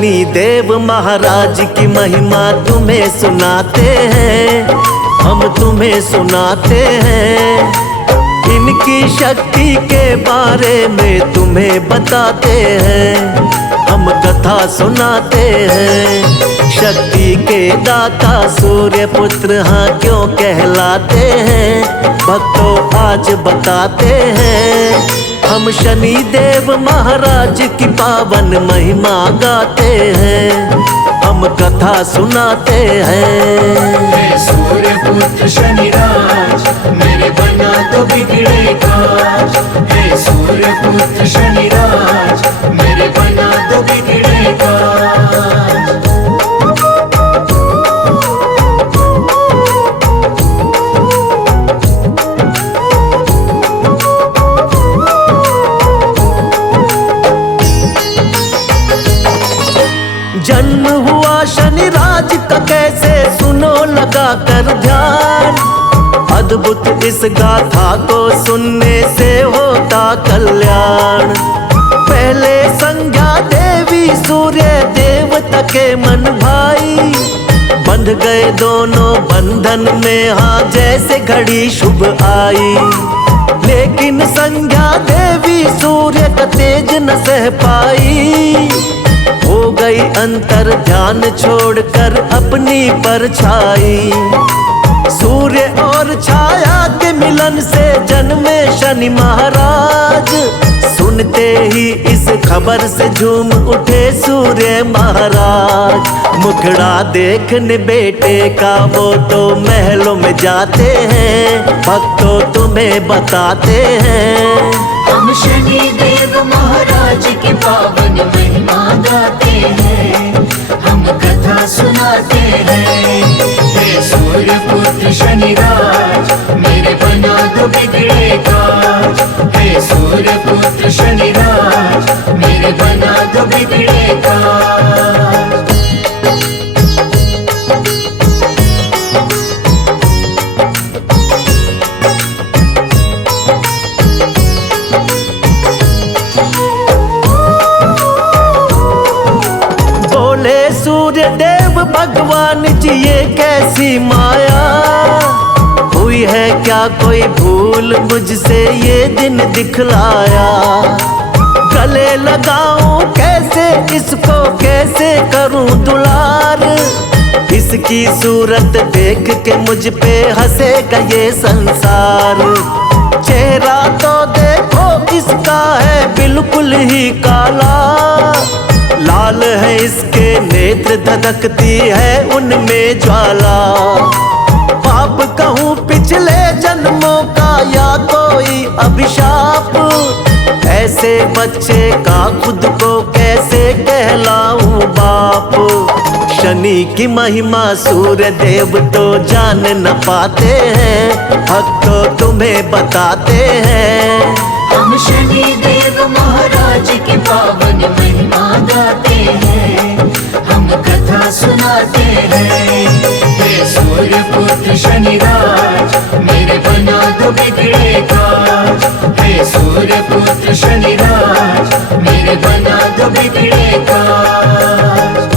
शनि देव महाराज की महिमा तुम्हें सुनाते हैं, हम तुम्हें सुनाते हैं। इनकी शक्ति के बारे में तुम्हें बताते हैं, हम कथा सुनाते हैं। शक्ति के दाता सूर्य पुत्र हाँ क्यों कहलाते हैं, भक्तों आज बताते हैं। हम शनि देव महाराज की पावन महिमा गाते हैं, हम कथा सुनाते हैं। सूर्य पुत्र शनिराज मेरे बना तो बिगड़े काज। हे सूर्य पुत्र शनिराज मेरे बना तो बिगड़े काज। जन्म हुआ शनिराज का कैसे सुनो लगा कर ध्यान। अद्भुत इस गाथा को सुनने से होता कल्याण। पहले संज्ञा देवी सूर्य देवता के मन भाई, बंध गए दोनों बंधन में हाँ जैसे घड़ी शुभ आई। लेकिन संज्ञा देवी सूर्य का तेज न सह पाई, हो गई अंतर ध्यान छोड़कर अपनी परछाई। सूर्य और छाया के मिलन से जन्मे शनि महाराज। सुनते ही इस खबर से झूम उठे सूर्य महाराज। मुखड़ा देखने बेटे का वो तो महलों में जाते हैं, भक्तों तुम्हें बताते हैं। हम शनि देव महाराज की पावन महिमा गाते हैं, हम कथा सुनाते हैं। हे सूर्य पुत्र शनिराज मेरे बना तो बिगड़े काज। हे सूर्य पुत्र शनिराज मेरे बना तो बिगड़े काज। सूर्य देव भगवान जी ये कैसी माया हुई है, क्या कोई भूल मुझसे ये दिन दिखलाया। गले लगाऊं कैसे इसको, कैसे करूं दुलार। इसकी सूरत देख के मुझ पे हंसेगा ये संसार। चेहरा तो देखो इसका है बिल्कुल ही काला, लाल है इसके नेत्र धधकती है उनमें ज्वाला। पाप कहूँ पिछले जन्मों का या कोई अभिशाप, ऐसे बच्चे का खुद को कैसे कहलाऊं बाप। शनि की महिमा सूर्य देव तो जान न पाते हैं, भक्तों तुम्हें बताते हैं। हम शनि देव महाराज की पावन महिमा गाते हैं, हम कथा सुनाते हैं। हे सूर्य पुत्र शनिराज मेरे बना तो बिगड़े काज। हे सूर्य पुत्र शनिराज मेरे बना तो बिगड़े काज।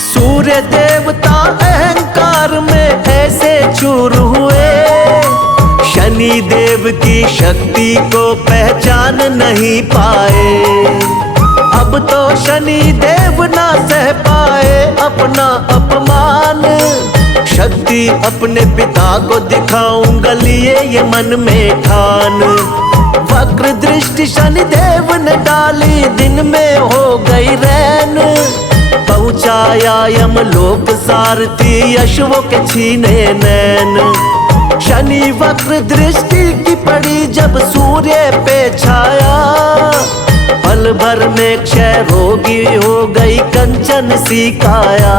सूर्य देवता अहंकार में ऐसे चूर हुए, शनि देव की शक्ति को पहचान नहीं पाए। अब तो शनि देव ना सह पाए अपना अपमान। शक्ति अपने पिता को दिखाऊंगा लिए ये मन में ठान। वक्र दृष्टि शनि देव ने डाली, दिन में हो गई रैन। पहुँचाया यमलोक सारथी, अश्वों के छीने नैन। शनि वक्र दृष्टि की पड़ी जब सूर्य पे छाया, पल भर में क्षय रोगी हो गई कंचन सी काया।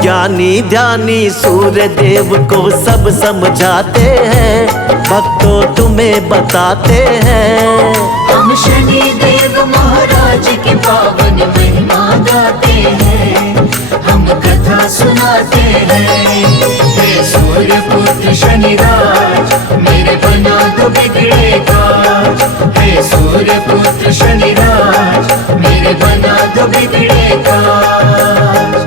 ज्ञानी ध्यानी सूर्य देव को सब समझाते हैं, भक्तों तुम्हें बताते हैं। हम शनि देव महाराज की पावन महिमा गाते हैं, सुनाते हैं। हे सूर्य पुत्र शनिराज मेरे बना दो बिगड़े काज। हे सूर्य पुत्र शनिराज मेरे बना दो बिगड़े काज।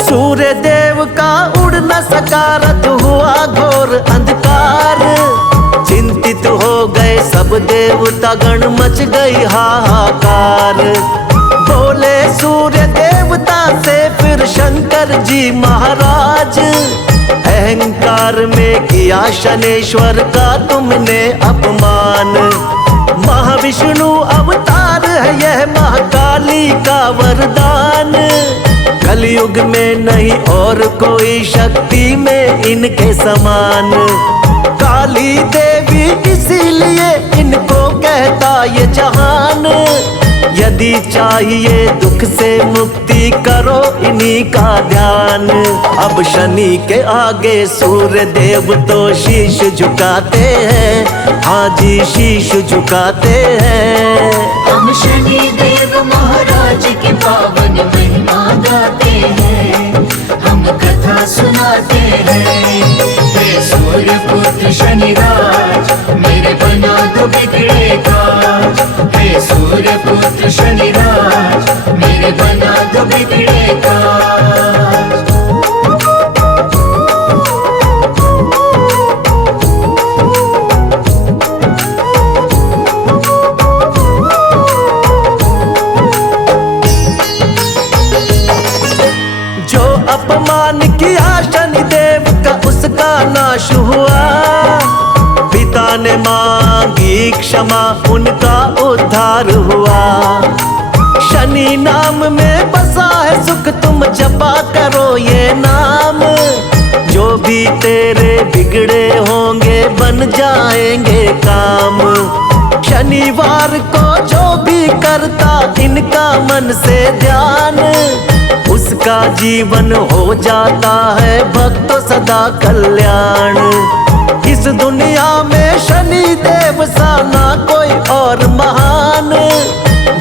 सूर्य देव का उड़ न सका रथ हुआ घोर अंधकार। चिंतित हो गए सब देवता गण मच गई हाहाकार। बोले सूर्य देवता से फिर शंकर जी महाराज, अहंकार में किया शनेश्वर का तुमने अपमान। महाविष्णु अवतार है यह महाकाली का वरदान। कलयुग में नहीं और कोई शक्ति में इनके समान। काली देवी इसीलिए इनको कहता ये जहान। यदि चाहिए दुख से मुक्ति करो इन्हीं का ध्यान। अब शनि के आगे सूर्य देव तो शीश झुकाते हैं। हाँ जी शीश झुकाते हैं। हम शनि देव महाराज की पावन महिमा गाते हैं। हम कथा सुनाते हैं। हे सूर्य पुत्र शनिराज मेरे बना दो बिगड़े काज। हे सूर्य पुत्र शनिराज मेरे बना दो बिगड़े काज। अपमान किया शनिदेव का उसका नाश हुआ। पिता ने मांगी क्षमा उनका उद्धार हुआ। शनि नाम में बसा है सुख तुम जपा करो ये नाम। जो भी तेरे बिगड़े होंगे बन जाएंगे काम। शनिवार को जो भी करता इनका मन से ध्यान, उसका जीवन हो जाता है भक्तों सदा कल्याण। इस दुनिया में शनि देव सा ना कोई और महान।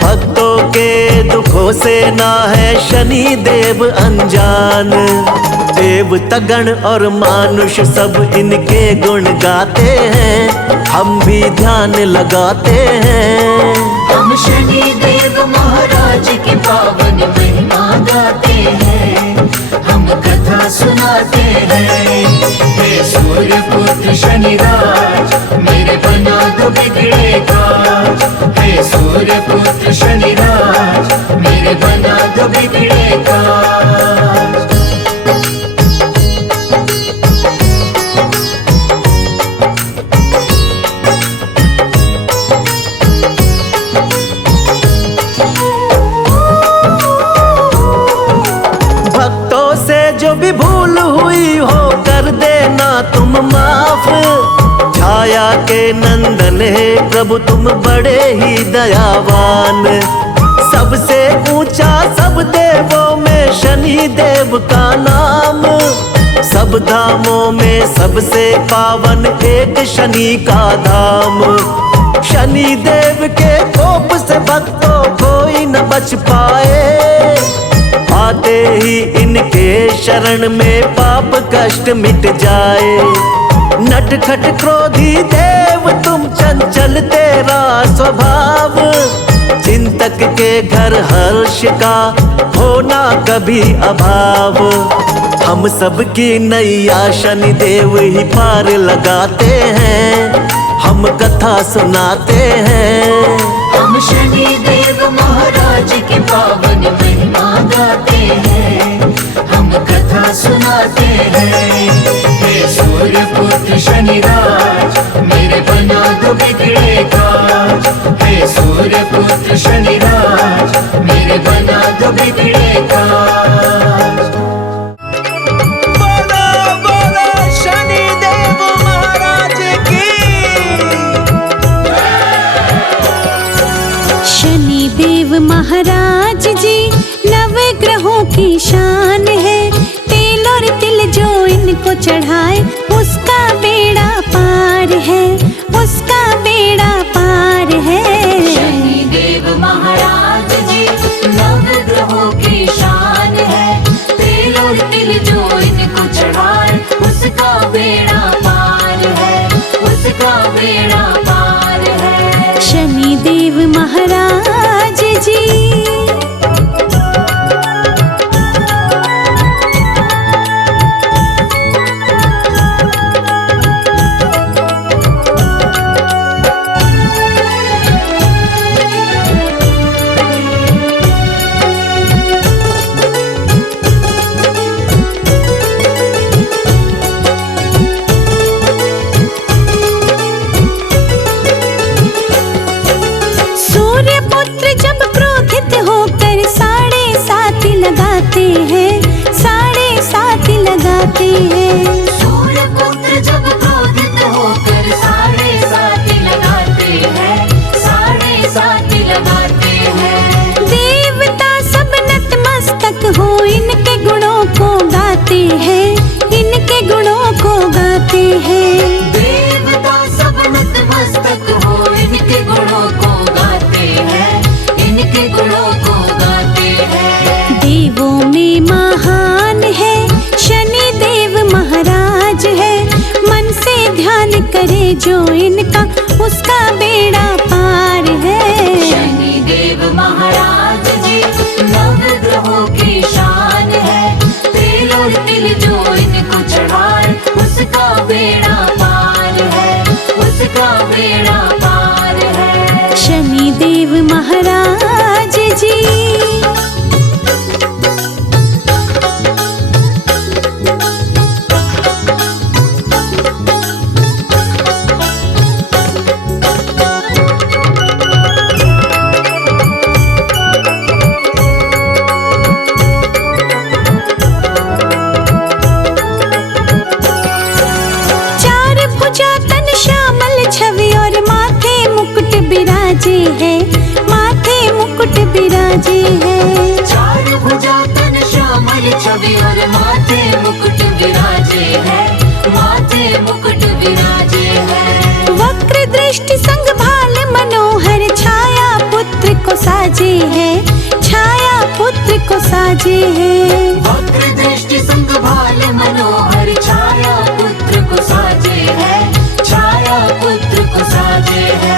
भक्तों के दुखों से ना है शनि देव अनजान। देवतागण और मानुष सब इनके गुण गाते हैं। हम भी ध्यान लगाते हैं। हम शनि देव महाराज की पावन महिमा गाते हैं। हम कथा सुनाते हैं। हे सूर्य पुत्र शनिराज मेरे बना दो बिगड़े काज। हे सूर्य पुत्र शनिराज मेरे बना दो बिगड़े काज। जो भी भूल हुई हो कर देना तुम माफ। छाया के नंदन है प्रभु तुम बड़े ही दयावान। सबसे ऊंचा सब देवों में शनि देव का नाम। सब धामों में सबसे पावन एक शनि का धाम। शनि देव के कोप से भक्तों कोई न बच पाए। आते ही इनके शरण में पाप कष्ट मिट जाए। नटखट क्रोधी देव तुम चंचल तेरा स्वभाव। चिंतक के घर हर्ष का होना कभी अभाव। हम सबकी नैया शनि देव ही पार लगाते हैं। हम कथा सुनाते हैं। हम शनि देव महाराज की पावन महिमा गाते हैं। हम कथा सुनाते हैं। हे सूर्य पुत्र शनिराज मेरे बना दो बिगड़े काज। हे सूर्य पुत्र शनिराज मेरे बना दो बिगड़े काज। महाराज जी नवग्रहों की शान है। तिल और तिल जो इनको चढ़ाए उसका बेड़ा पार है, उसका बेड़ा पार है। शनिदेव महाराज जी नवग्रहों की शान है, तेल और तिल जो इनको चढ़ाए उसका बेड़ा पार है, उसका बेड़ा पार है। शनिदेव महाराज जी लगाते हैं। सूर्य पुत्र जब क्रोधित होकर 7.5 लगाते हैं, 7.5 लगाते हैं। देवता सब नतमस्तक हो इनके गुणों को गाते हैं, इनके गुणों को गाते हैं। देवता सब नतमस्तक हो इनके गुणों को गाते हैं, इनके गुणों को गाते हैं। देवों में महान है शनिदेव महाराज है, मन से ध्यान करे जो इनका उसका बेड़ा पार है। शनिदेव महाराज जी नवग्रहों की शान है, तेल और तिल जो इनको चढ़ाए उसका बेड़ा पार है, उसका बेड़ा पार है। शनिदेव महाराज जी है, माथे मुकुट बिराजे है। चार भुजा तन श्यामल छवि और माथे मुकुट विराजे है, माथे मुकुट विराजे है। वक्र दृष्टि संग भाल मनोहर छाया पुत्र को साजे है, छाया पुत्र को साजे है। वक्र दृष्टि संग भाल मनोहर छाया पुत्र को साजे है, छाया पुत्र को साजे है।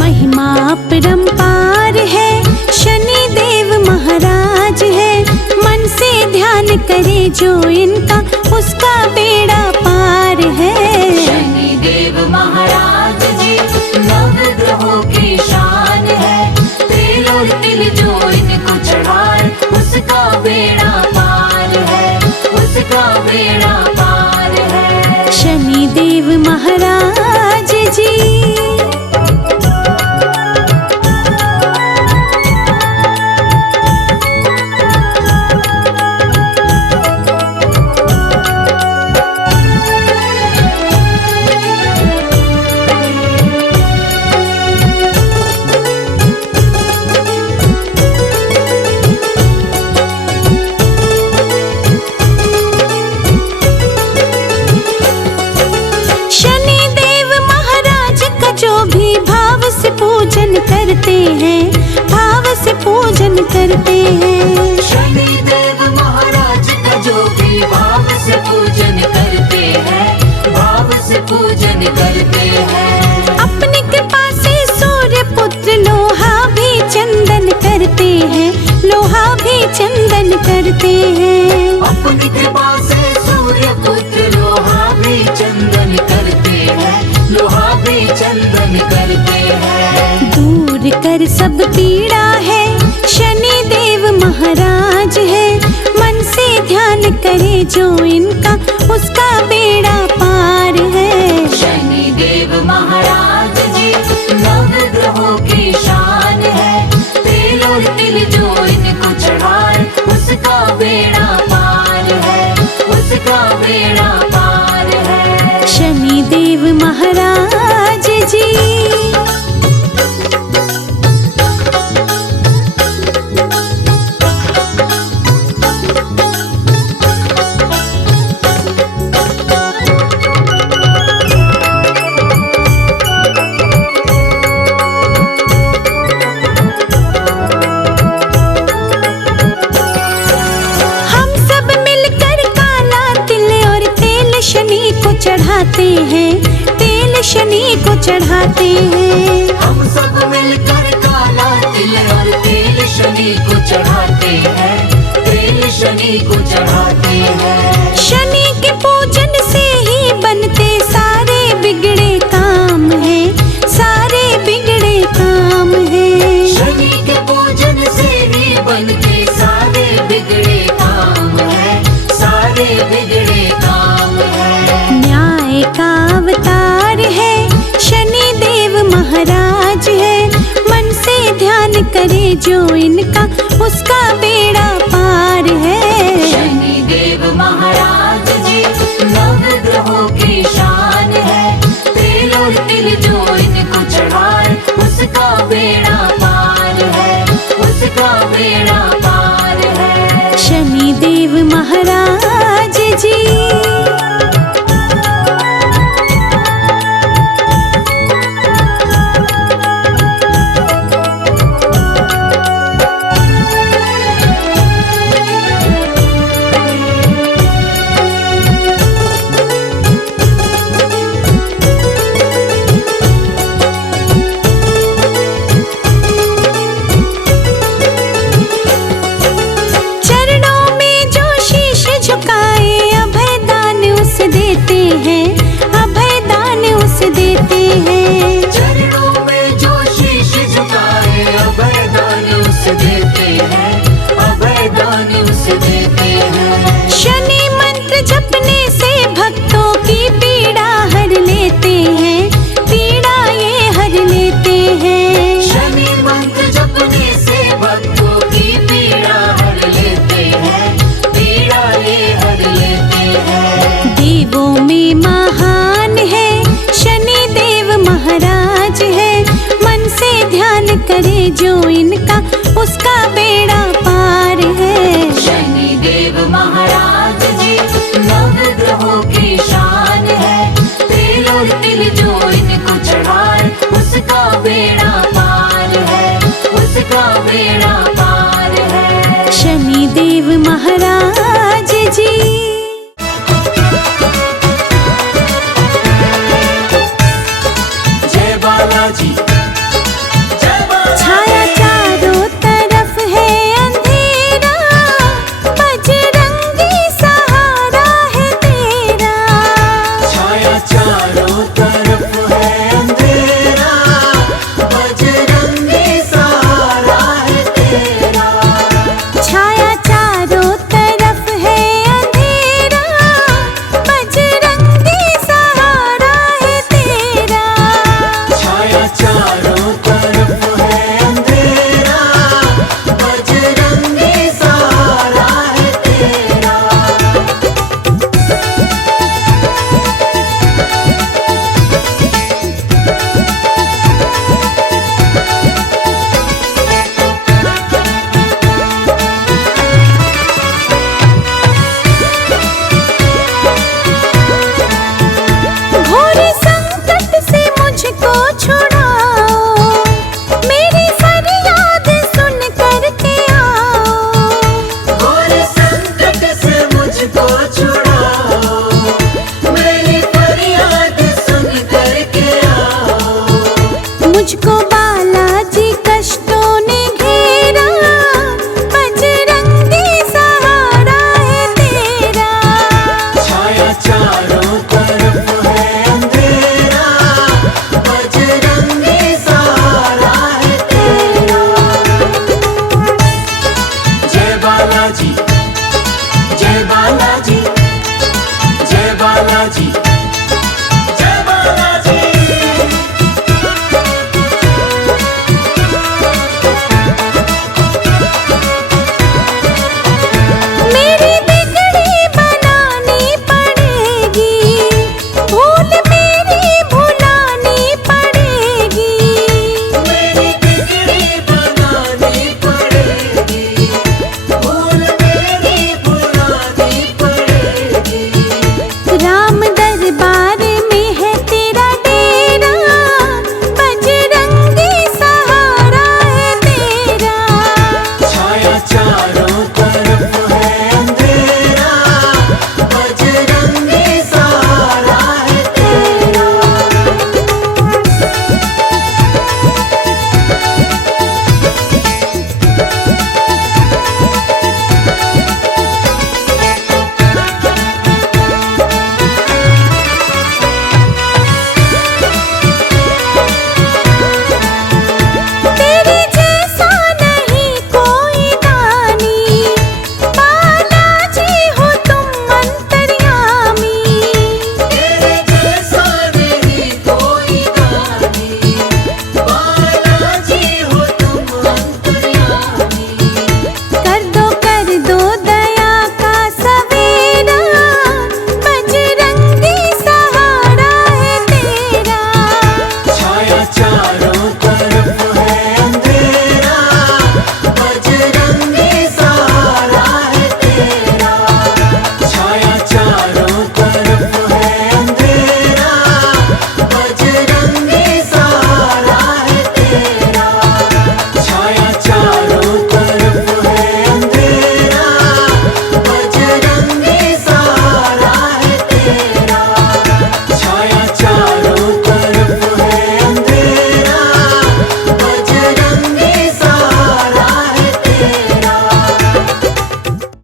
महिमा अपरंपार है शनिदेव महाराज है, मन से ध्यान करे जो इनका उसका बेड़ा पार है। शनिदेव महाराज जी नवग्रहों की शान है, तेल और तिल जो इनको चढ़ाए उसका बेड़ा पार है, उसका बेड़ा पार है। शनिदेव महाराज जी करते हैं, भाव से पूजन करते हैं। शनिदेव महाराज का जो भी भाव से पूजन करते हैं, भाव से पूजन करते हैं। अपनी कृपा से सूर्य पुत्र लोहा भी चंदन करते हैं, लोहा भी चंदन करते हैं। अपनी कृपा से सूर्य पुत्र लोहा भी चंदन करते हैं, लोहा भी चंदन करते हैं। दूर कर सब पीड़ा है शनिदेव महाराज है, मन से ध्यान करे जो इनका उसका बेड़ा पार है। शनिदेव महाराज जी नवग्रहों की शान है, तेल और तिल जो इनको चढ़ाए उसका बेड़ा पार है, उसका बेड़ा पार है। शनिदेव महाराज जी चढ़ाते हैं, तेल शनि को चढ़ाते हैं। हम सब मिलकर काला तिल और तेल शनि को चढ़ाते हैं, तेल शनि को चढ़ाते हैं। शनि के पूजन से ही बनते सारे बिगड़े काम हैं, सारे बिगड़े काम हैं। शनि के पूजन से ही बनते सारे बिगड़े काम हैं, सारे बिगड़े काम हैं। न्याय का अवतार है, शनि देव महाराज है। मन से ध्यान करे जो इनका, उसका बेड़ा पार है। शनि देव महाराज जी नवग्रहों की शान है। तेल और तिल जो इनको चढ़ाए, उसका बेड़ा पार है, उसका बेड़ा पार है। शनि देव महाराज जी। चरणों में जो शीश झुकाए, अभय दान उसे देते हैं, अभय दान उसे देते हैं। चरणों में जो शीश झुकाए, अभय दान उसे देते हैं, अभय दान उसे देते हैं। शनि मंत्र जपने से भक्तों की पीड़ा हर लेते हैं, पीड़ा ये हर लेते हैं। शनि मंत्र जपने से भक्तों की पीड़ा हर लेते हैं, पीड़ा ये हर लेते हैं। देवों में महान है, शनि देव महाराज है। मन से ध्यान करे जो इनका, उसका बेड़ा पार है। शनि देव महाराज जी नवग्रहों की शान है। तेल और तिल जो इनको चढ़ाए, उसका बेड़ा पार है, उसका बेड़ा पार है। शनि देव महाराज